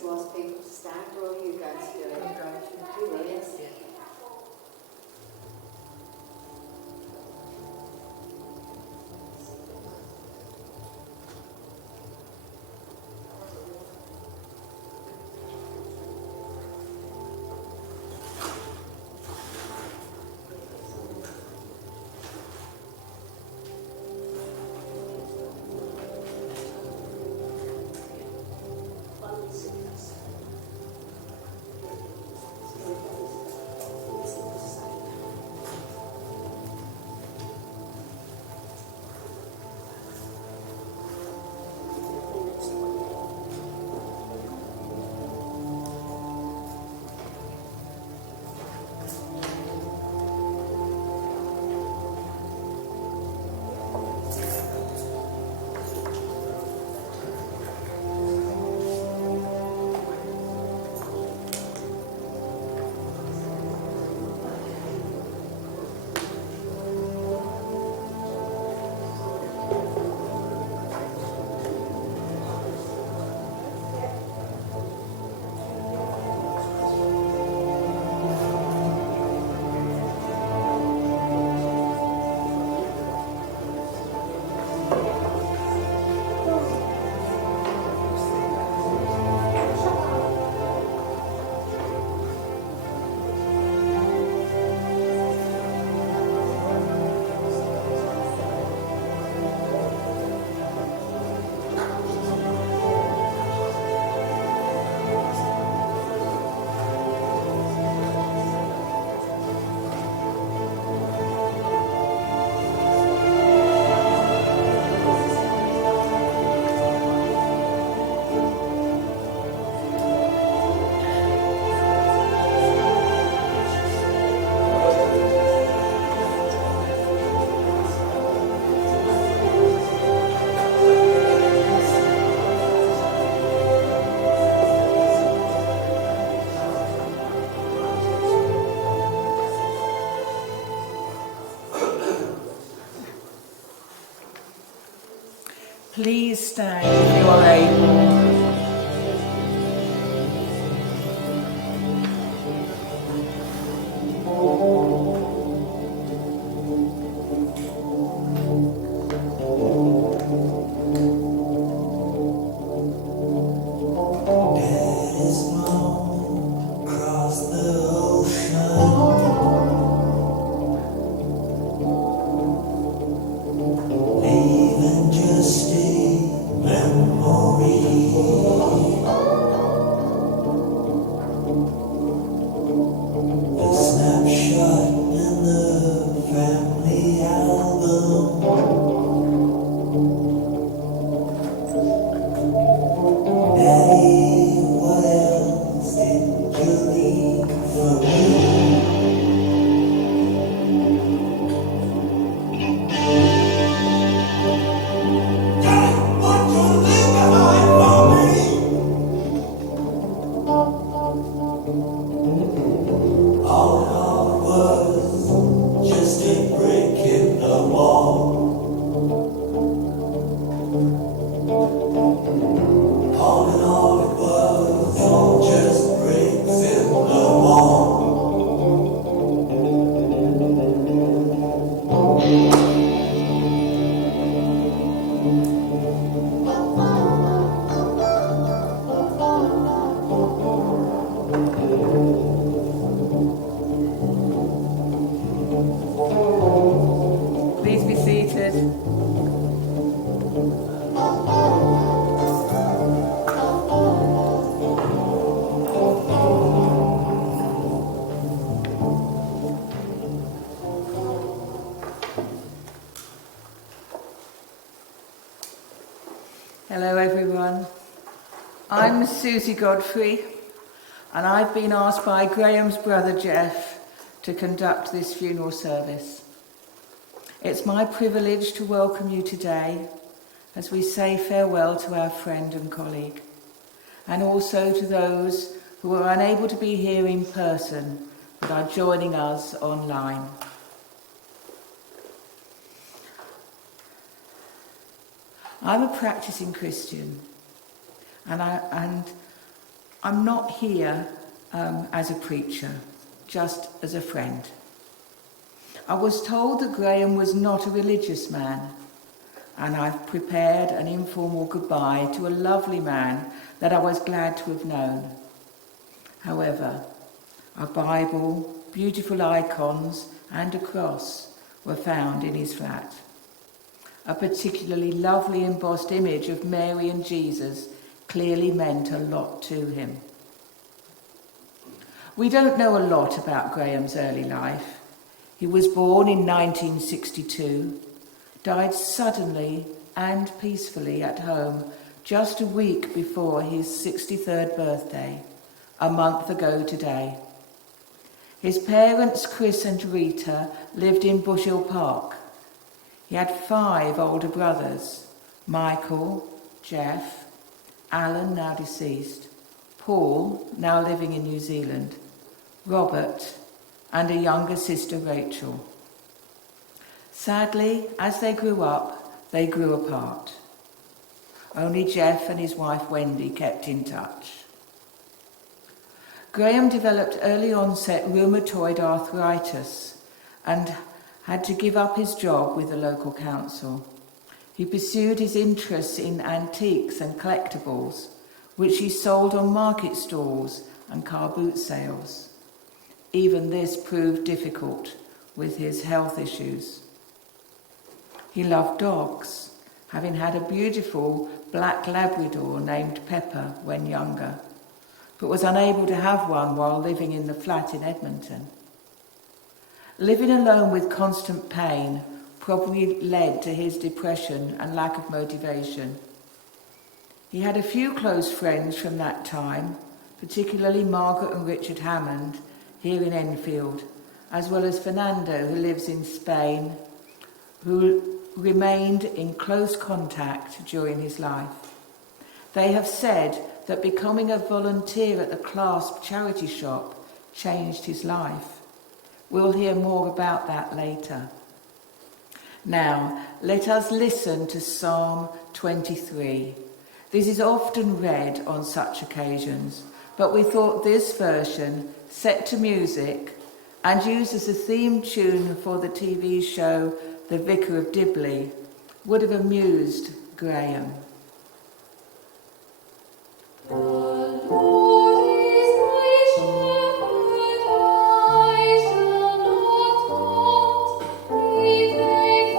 to ask people to stand, or are you going to do it? I'm going to. You will, yes. Please stand if you are able. Please be seated. Hello everyone. I'm Susie Godfrey, and I've been asked by Graham's brother Jeff to conduct this funeral service. It's my privilege to welcome you today as we say farewell to our friend and colleague, and also to those who are unable to be here in person but are joining us online. I'm a practicing Christian, and I'm not here as a preacher, just as a friend. I was told that Graham was not a religious man, and I've prepared an informal goodbye to a lovely man that I was glad to have known. However, a Bible, beautiful icons, and a cross were found in his flat. A particularly lovely embossed image of Mary and Jesus clearly meant a lot to him. We don't know a lot about Graham's early life. He was born in 1962, died suddenly and peacefully at home just a week before his 63rd birthday, a month ago today. His parents, Chris and Rita, lived in Bush Hill Park. He had 5 older brothers: Michael, Jeff, Alan, now deceased, Paul, now living in New Zealand, Robert, and a younger sister, Rachel. Sadly, as they grew up, they grew apart. Only Jeff and his wife Wendy kept in touch. Graham developed early onset rheumatoid arthritis and had to give up his job with the local council. He pursued his interests in antiques and collectibles, which he sold on market stalls and car boot sales. Even this proved difficult with his health issues. He loved dogs, having had a beautiful black Labrador named Pepper when younger, but was unable to have one while living in the flat in Edmonton. Living alone with constant pain probably led to his depression and lack of motivation. He had a few close friends from that time, particularly Margaret and Richard Hammond, here in Enfield, as well as Fernando, who lives in Spain, who remained in close contact during his life. They have said that becoming a volunteer at the Clasp charity shop changed his life. We'll hear more about that later. Now, let us listen to Psalm 23. This is often read on such occasions, but we thought this version, set to music and used as a theme tune for the TV show The Vicar of Dibley, would have amused Graham. The Lord is my shepherd, I shall not want. He maketh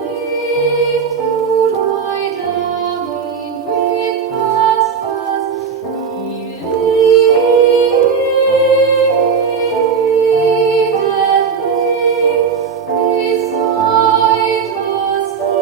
me to lie down in green pastures. He leadeth me beside the still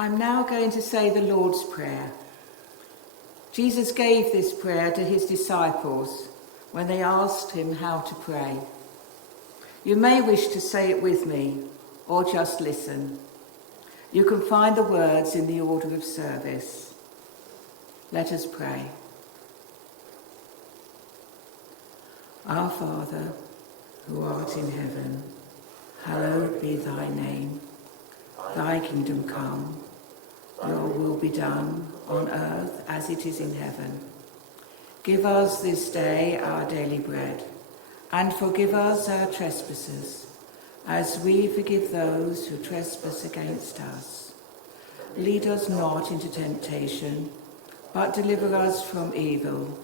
I'm now going to say the Lord's Prayer. Jesus gave this prayer to his disciples when they asked him how to pray. You may wish to say it with me or just listen. You can find the words in the order of service. Let us pray. Our Father, who art in heaven, hallowed be thy name. Thy kingdom come, your will be done on earth as it is in heaven. Give us this day our daily bread, and forgive us our trespasses, as we forgive those who trespass against us. Lead us not into temptation, but deliver us from evil.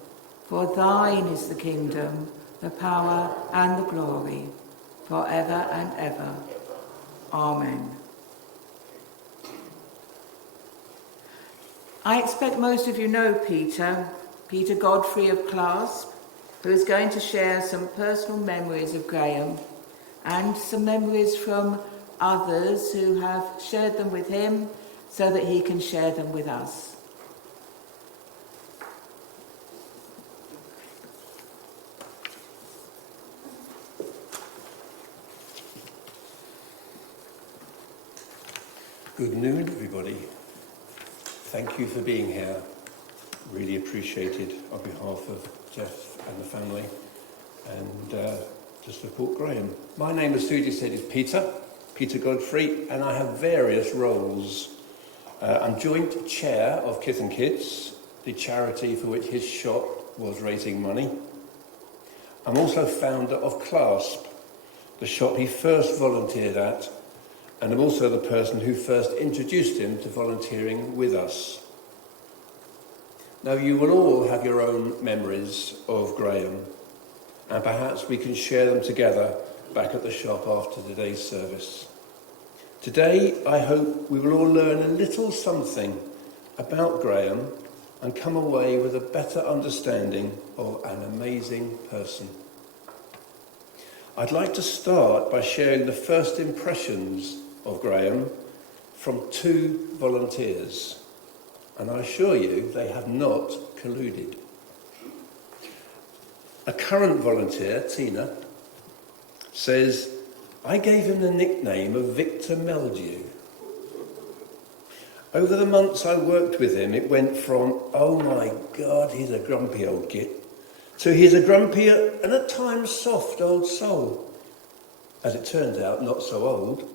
For thine is the kingdom, the power and the glory, forever and ever. Amen. I expect most of you know Peter Godfrey of Clasp, who is going to share some personal memories of Graham and some memories from others who have shared them with him so that he can share them with us. Good noon, everybody. Thank you for being here. Really appreciated on behalf of Jeff and the family and to support Graham. My name, as Susie said, is Peter Godfrey, and I have various roles. I'm joint chair of Kith and Kids, the charity for which his shop was raising money. I'm also founder of Clasp, the shop he first volunteered at, and I'm also the person who first introduced him to volunteering with us. Now, you will all have your own memories of Graham, and perhaps we can share them together back at the shop after today's service. Today, I hope we will all learn a little something about Graham and come away with a better understanding of an amazing person. I'd like to start by sharing the first impressions of Graham from two volunteers, and I assure you they have not colluded. A current volunteer, Tina, says, I gave him the nickname of Victor Meldew. Over the months I worked with him, it went from, oh my God, he's a grumpy old git, to he's a grumpy and at times soft old soul. As it turns out, not so old.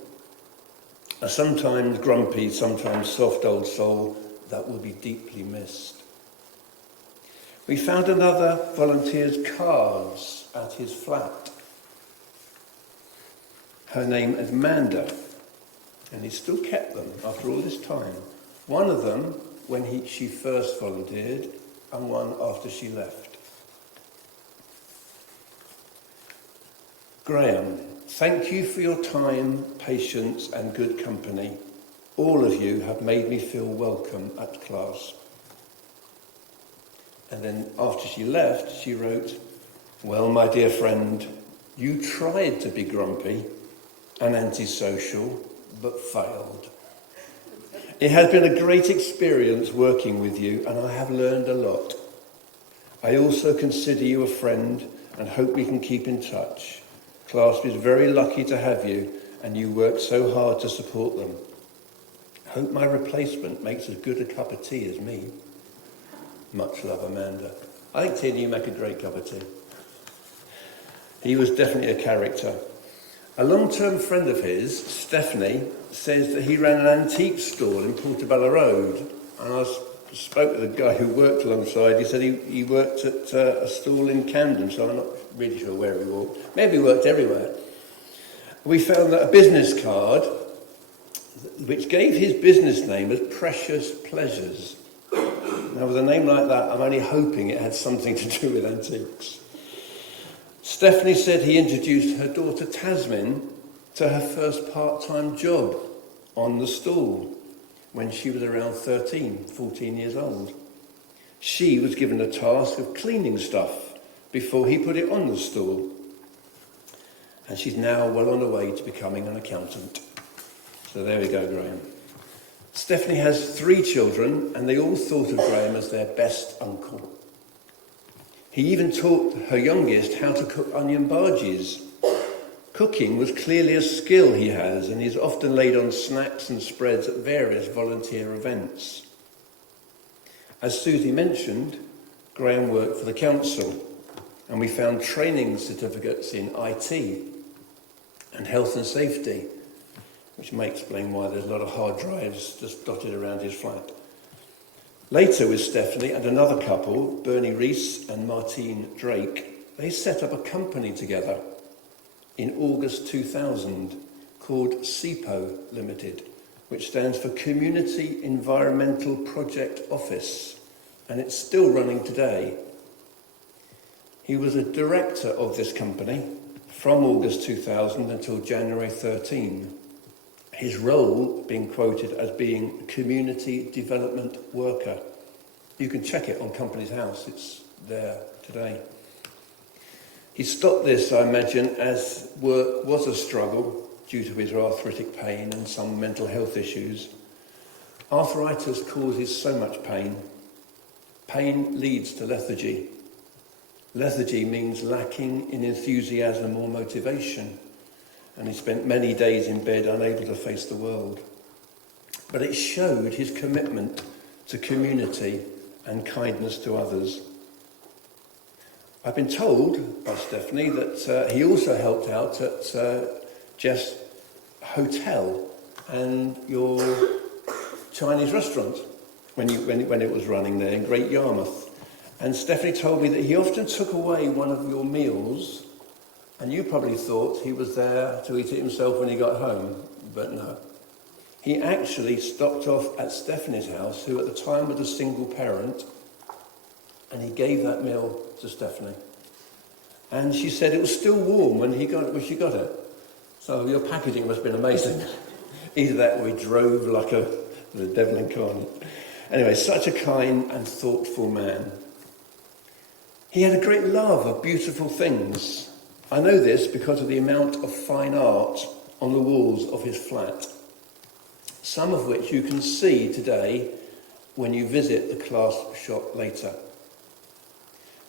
A sometimes grumpy, sometimes soft old soul that will be deeply missed. We found another volunteer's cards at his flat. Her name is Amanda, and he still kept them after all this time. One of them when she first volunteered, and one after she left. Graham, thank you for your time, patience and good company. All of you have made me feel welcome at Clasp. And then after she left, she wrote, well, my dear friend, you tried to be grumpy and antisocial, but failed. It has been a great experience working with you, and I have learned a lot. I also consider you a friend and hope we can keep in touch. Clasp is very lucky to have you, and you work so hard to support them. I hope my replacement makes as good a cup of tea as me. Much love, Amanda. I think, Tina, you make a great cup of tea. He was definitely a character. A long-term friend of his, Stephanie, says that he ran an antique stall in Portobello Road. And I spoke with a guy who worked alongside. He said he worked at a stall in Camden, so I'm not really sure where he worked. Maybe he worked everywhere. We found that a business card, which gave his business name as Precious Pleasures. Now, with a name like that, I'm only hoping it had something to do with antiques. Stephanie said he introduced her daughter Tasmin to her first part-time job on the stall when she was around 14 years old. She was given the task of cleaning stuff before he put it on the stall. And she's now well on her way to becoming an accountant. So there we go, Graham. Stephanie has 3 children, and they all thought of Graham as their best uncle. He even taught her youngest how to cook onion bhajis. Cooking was clearly a skill he has, and he's often laid on snacks and spreads at various volunteer events. As Susie mentioned, Graham worked for the council, and we found training certificates in IT and health and safety, which may explain why there's a lot of hard drives just dotted around his flat. Later, with Stephanie and another couple, Bernie Rees and Martine Drake, they set up a company together in August 2000 called CEPO Limited, which stands for Community Environmental Project Office, and it's still running today. He was a director of this company from August 2000 until January 13. His role being quoted as being community development worker. You can check it on Company's House, it's there today. He stopped this, I imagine, as work was a struggle due to his arthritic pain and some mental health issues. Arthritis causes so much pain. Pain leads to lethargy. Lethargy means lacking in enthusiasm or motivation, and he spent many days in bed unable to face the world. But it showed his commitment to community and kindness to others. I've been told by Stephanie that he also helped out at Jeff's hotel and your Chinese restaurant when it was running there in Great Yarmouth. And Stephanie told me that he often took away one of your meals, and you probably thought he was there to eat it himself when he got home, but no. He actually stopped off at Stephanie's house, who at the time was a single parent, and he gave that meal to Stephanie. And she said it was still warm when she got it. So your packaging must have been amazing. Either that or he drove like the devil incarnate. Anyway, such a kind and thoughtful man. He had a great love of beautiful things. I know this because of the amount of fine art on the walls of his flat, some of which you can see today when you visit the class shop later.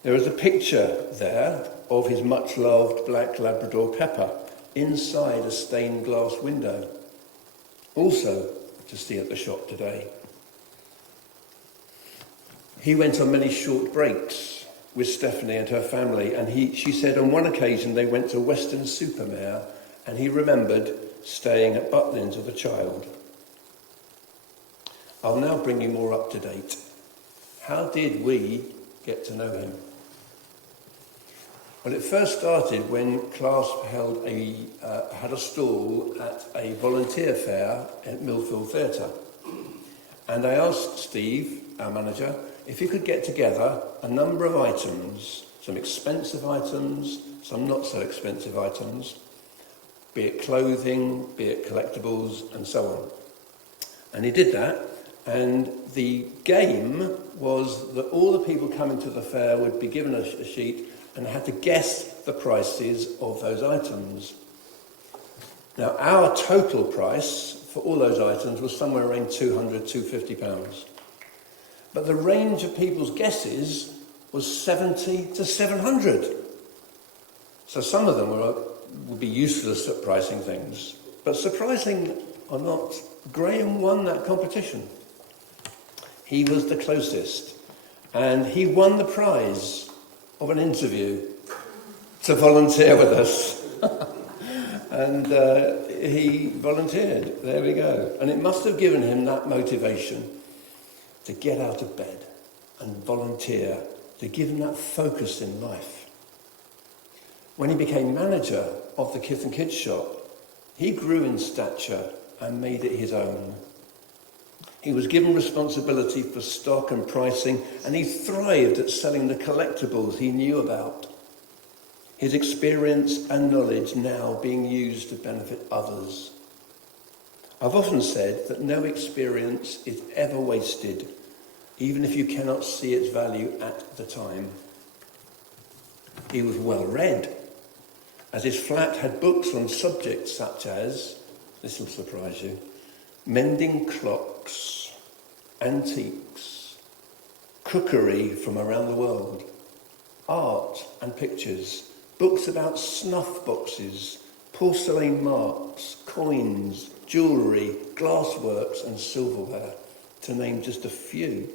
There is a picture there of his much-loved black Labrador Pepper inside a stained glass window, also to see at the shop today. He went on many short breaks with Stephanie and her family, and she said on one occasion they went to Weston-super-Mare, and he remembered staying at Butlins as a child. I'll now bring you more up to date. How did we get to know him? Well, it first started when Clasp had a stall at a volunteer fair at Millfield Theatre. And I asked Steve, our manager, if he could get together a number of items, some expensive items, some not so expensive items, be it clothing, be it collectibles, and so on. And he did that, and the game was that all the people coming to the fair would be given a sheet and had to guess the prices of those items. Now, our total price for all those items was somewhere around £200, £250. But the range of people's guesses was 70 to 700. So some of them would be useless at pricing things. But surprising or not, Graham won that competition. He was the closest. And he won the prize of an interview to volunteer with us. And he volunteered. There we go. And it must have given him that motivation to get out of bed and volunteer, to give him that focus in life. When he became manager of the Kith and Kids shop, he grew in stature and made it his own. He was given responsibility for stock and pricing, and he thrived at selling the collectibles he knew about. His experience and knowledge now being used to benefit others. I've often said that no experience is ever wasted, even if you cannot see its value at the time. He was well read, as his flat had books on subjects such as, this will surprise you, mending clocks, antiques, cookery from around the world, art and pictures, books about snuff boxes, porcelain marks, coins, jewellery, glassworks and silverware, to name just a few.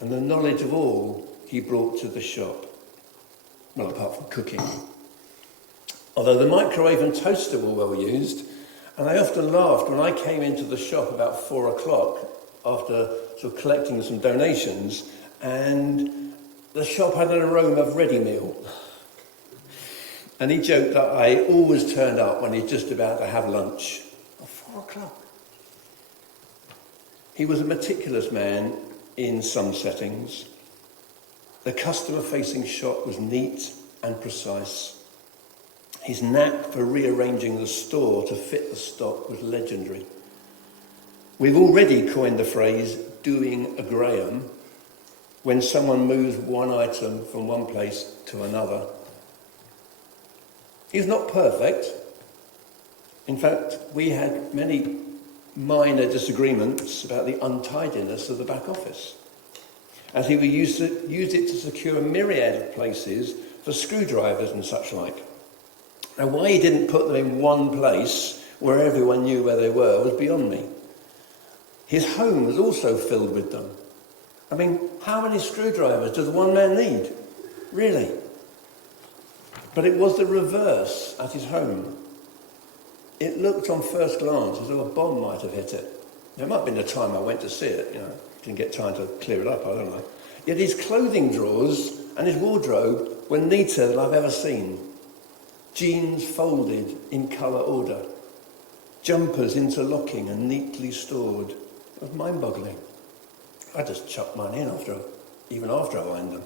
And the knowledge of all he brought to the shop. Well, apart from cooking. Although the microwave and toaster were well used, and I often laughed when I came into the shop about 4 o'clock after sort of collecting some donations, and the shop had an aroma of ready meal. And he joked that I always turned up when he's just about to have lunch. At 4 o'clock. He was a meticulous man in some settings. The customer-facing shop was neat and precise. His knack for rearranging the store to fit the stock was legendary. We've already coined the phrase, doing a Graham, when someone moves one item from one place to another. He's not perfect. In fact, we had many minor disagreements about the untidiness of the back office, as he would use it to secure a myriad of places for screwdrivers and such like. Now, why he didn't put them in one place where everyone knew where they were was beyond me. His home was also filled with them. I mean, how many screwdrivers does one man need? Really? But it was the reverse at his home. It looked on first glance as though a bomb might have hit it. There might have been a time I went to see it, didn't get time to clear it up, I don't know. Yet his clothing drawers and his wardrobe were neater than I've ever seen. Jeans folded in colour order. Jumpers interlocking and neatly stored. It was mind-boggling. I just chucked mine in even after I ironed them.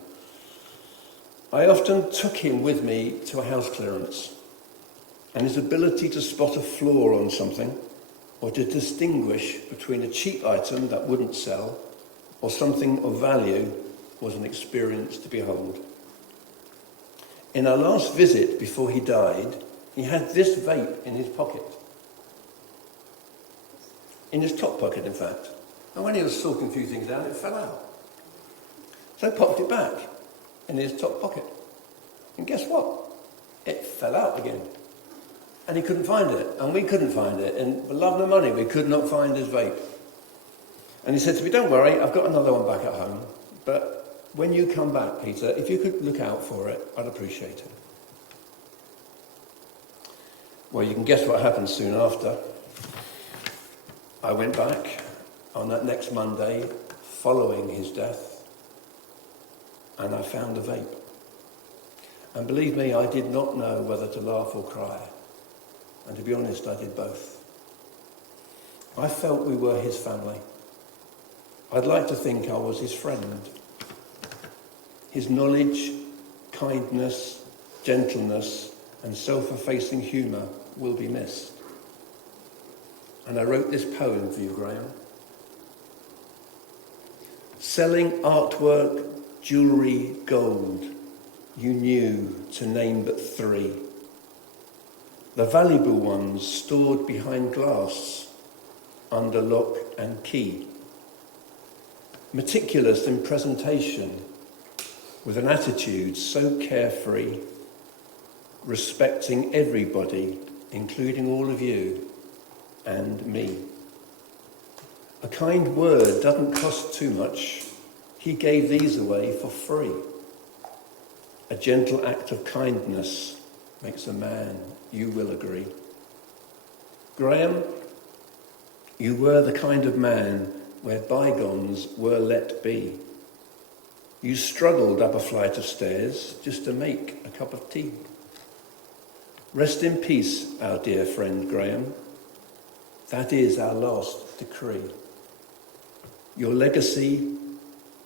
I often took him with me to a house clearance, and his ability to spot a flaw on something, or to distinguish between a cheap item that wouldn't sell or something of value, was an experience to behold. In our last visit before he died, he had this vape in his pocket. In his top pocket, in fact. And when he was sorting a few things out, it fell out. So I popped it back in his top pocket. And guess what? It fell out again. And he couldn't find it, and we couldn't find it. And for love nor money, we could not find his vape. And he said to me, "Don't worry, I've got another one back at home. But when you come back, Peter, if you could look out for it, I'd appreciate it." Well, you can guess what happened soon after. I went back on that next Monday following his death, and I found the vape. And believe me, I did not know whether to laugh or cry. And to be honest, I did both. I felt we were his family. I'd like to think I was his friend. His knowledge, kindness, gentleness, and self-effacing humour will be missed. And I wrote this poem for you, Graham. Selling artwork, jewellery, gold, you knew to name but 3. The valuable ones stored behind glass, under lock and key. Meticulous in presentation, with an attitude so carefree, respecting everybody, including all of you and me. A kind word doesn't cost too much. He gave these away for free. A gentle act of kindness makes a man, you will agree. Graham, you were the kind of man where bygones were let be. You struggled up a flight of stairs just to make a cup of tea. Rest in peace, our dear friend Graham. That is our last decree. Your legacy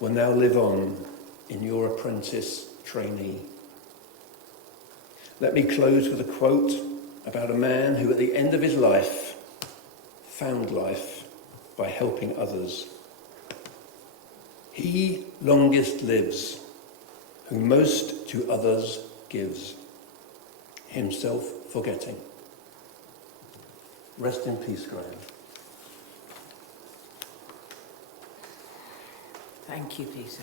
will now live on in your apprentice trainee. Let me close with a quote about a man who at the end of his life found life by helping others. He longest lives, who most to others gives, himself forgetting. Rest in peace, Graham. Thank you, Peter.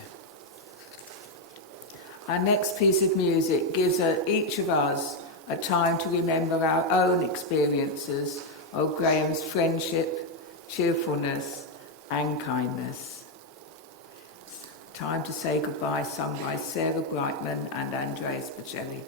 Our next piece of music gives each of us a time to remember our own experiences of Graham's friendship, cheerfulness and kindness. Time to say goodbye, sung by Sarah Brightman and Andreas Bocelli.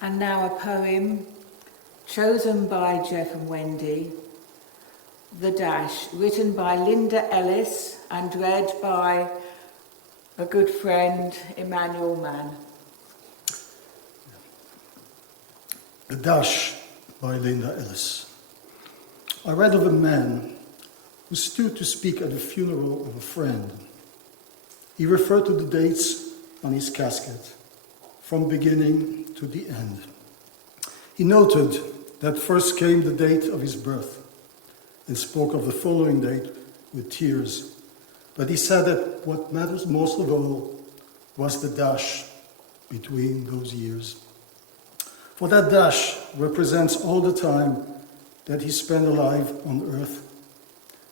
And now a poem chosen by Jeff and Wendy, The Dash, written by Linda Ellis and read by a good friend, Emmanuel Mann. The Dash by Linda Ellis. I read of a man who stood to speak at the funeral of a friend. He referred to the dates on his casket, from beginning to the end. He noted that first came the date of his birth and spoke of the following date with tears. But he said that what matters most of all was the dash between those years. For that dash represents all the time that he spent alive on earth.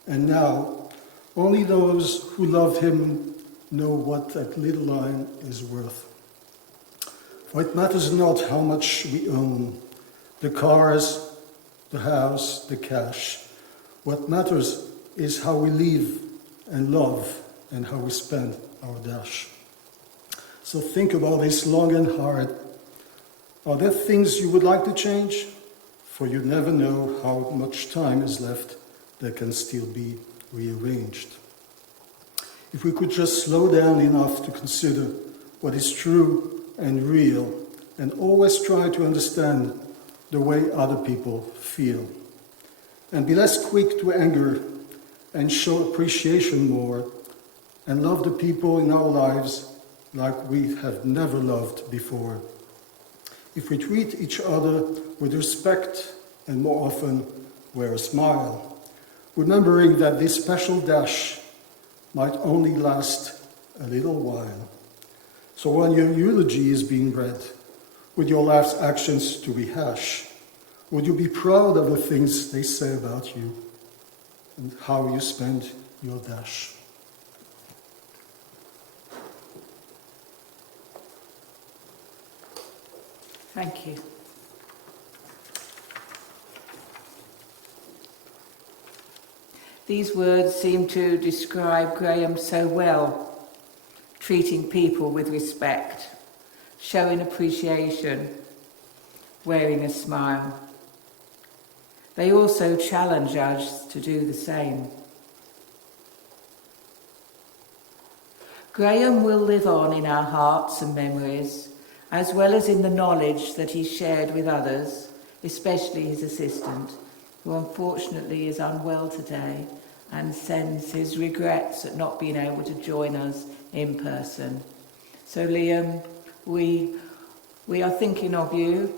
And now, only those who love him know what that little line is worth. For it matters not how much we own, the cars, the house, the cash. What matters is how we live and love and how we spend our dash. So think about this long and hard. Are there things you would like to change? For you never know how much time is left that can still be rearranged. If we could just slow down enough to consider what is true and real and always try to understand the way other people feel, and be less quick to anger and show appreciation more and love the people in our lives like we have never loved before. If we treat each other with respect and more often wear a smile, remembering that this special dash might only last a little while. So when your eulogy is being read, with your life's actions to rehash, would you be proud of the things they say about you and how you spend your dash? Thank you. These words seem to describe Graham so well, treating people with respect, showing appreciation, wearing a smile. They also challenge us to do the same. Graham will live on in our hearts and memories, as well as in the knowledge that he shared with others, especially his assistant, who unfortunately is unwell today and sends his regrets at not being able to join us in person. So Liam, we are thinking of you.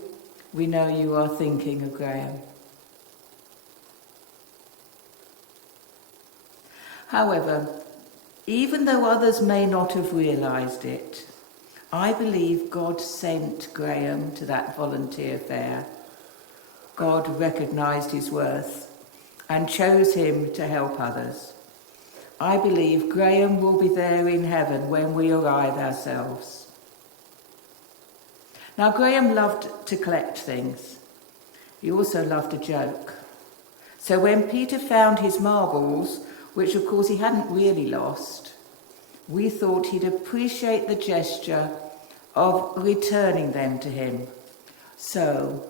We know you are thinking of Graham. However, even though others may not have realised it, I believe God sent Graham to that volunteer fair. God recognised his worth and chose him to help others. I believe Graham will be there in heaven when we arrive ourselves. Now, Graham loved to collect things. He also loved a joke. So when Peter found his marbles, which of course he hadn't really lost, we thought he'd appreciate the gesture of returning them to him. So,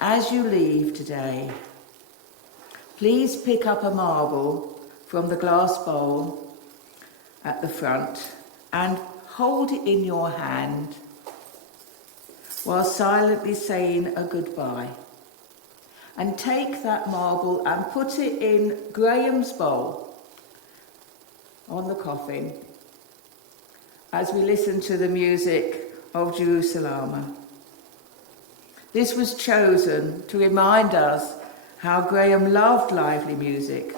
as you leave today, please pick up a marble from the glass bowl at the front and hold it in your hand while silently saying a goodbye. And take that marble and put it in Graham's bowl on the coffin as we listen to the music of Jerusalem. This was chosen to remind us how Graham loved lively music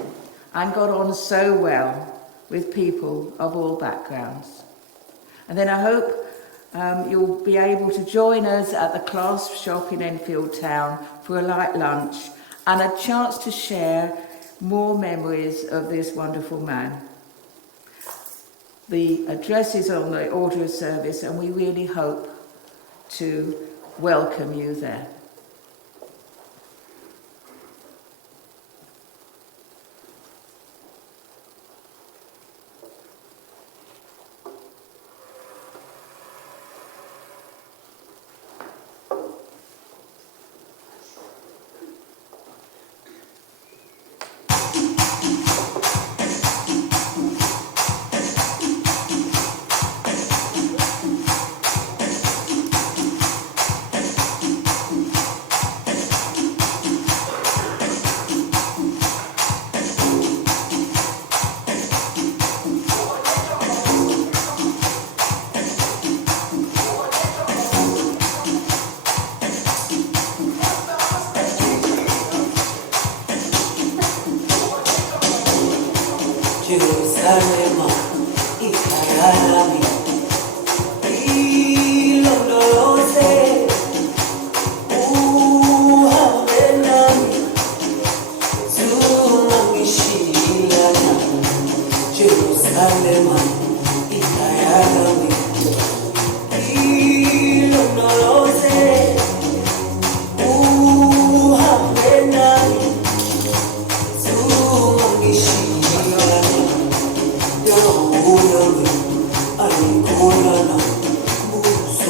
and got on so well with people of all backgrounds. And then I hope you'll be able to join us at the Clasp shop in Enfield Town for a light lunch and a chance to share more memories of this wonderful man. The address is on the order of service, and we really hope to welcome you there.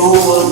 Oh,